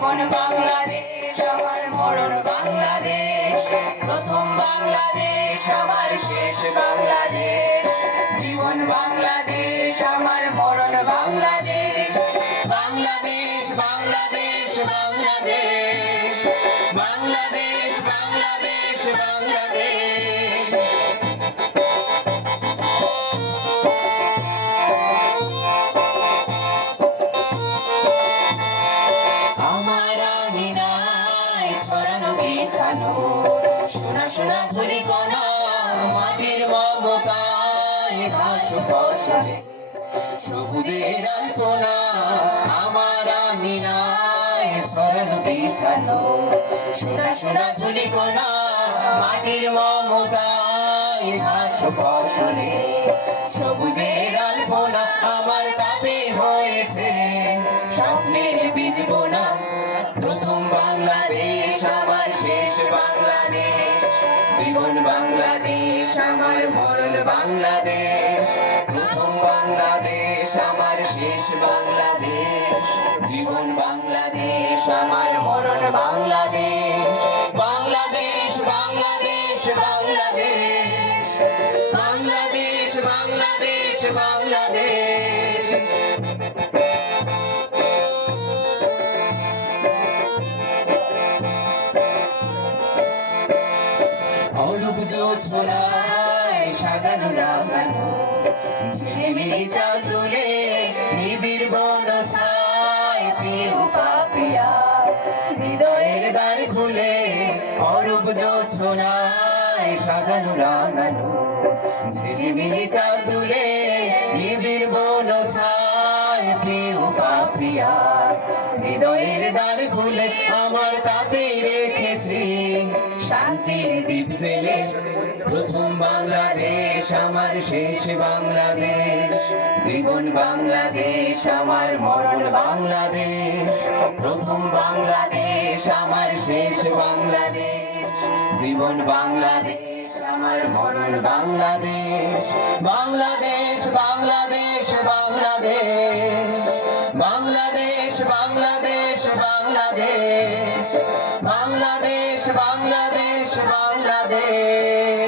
জীবন বাংলাদেশ আমার মরণ বাংলাদেশ, প্রথম বাংলাদেশ আমার শেষ বাংলাদেশ। জীবন বাংলাদেশ আমার মরণ বাংলাদেশ, বাংলাদেশ বাংলাদেশ বাংলাদেশ, বাংলাদেশ বাংলাদেশ বাংলাদেশ। আমার আঙিনায় ছড়ানো বিছানো সোনা সোনা ধুলি কণা, মাটির মমতায় ঘাস ফসলে সবুজের আলপনা। আমার আঙিনায় ছড়ানো বিছানো সোনা সোনা ধুলি কণা, মাটির মমতায় ঘাস ফসলে সবুজের আলপনা। আমার তাতে হয়েছে স্বপ্নের বীজ বোনা, প্রথম বাংলাদেশ আমার শেষ বাংলাদেশ। জীবন বাংলাদেশ আমার মরণ বাংলাদেশ, প্রথম বাংলাদেশ আমার শেষ বাংলাদেশ। জীবন বাংলাদেশ আমার মরণ বাংলাদেশ, বাংলাদেশ বাংলাদেশ বাংলাদেশ, বাংলাদেশ বাংলাদেশ বাংলাদেশ। অরূপ জোছনায় সাজানো রাঙানো ঝিলিমিলি চাঁদ তুলে, নিবিড় বনছায় প্রিয় পাপিয়া হৃদয়ের দ্বার খুলে। অরূপ জোছনায় সাজানো রাঙানো ঝিলিমিলি চাঁদ তুলে, নিবিড় বনছায় প্রিয় পাপিয়া হৃদয়ের দ্বার খুলে। আমার তাতে রেখেছি শান্তির দ্বীপ জেলে, প্রথম বাংলাদেশ আমার শেষ বাংলাদেশ। জীবন বাংলাদেশ আমার মরণ বাংলাদেশ, প্রথম বাংলাদেশ আমার শেষ বাংলাদেশ। জীবন বাংলাদেশ আমার মরণ বাংলাদেশ, বাংলাদেশ বাংলাদেশ বাংলাদেশ, বাংলাদেশ বাংলাদেশ বাংলাদেশ, বাংলাদেশ বাংলাদেশ বাংলাদেশ।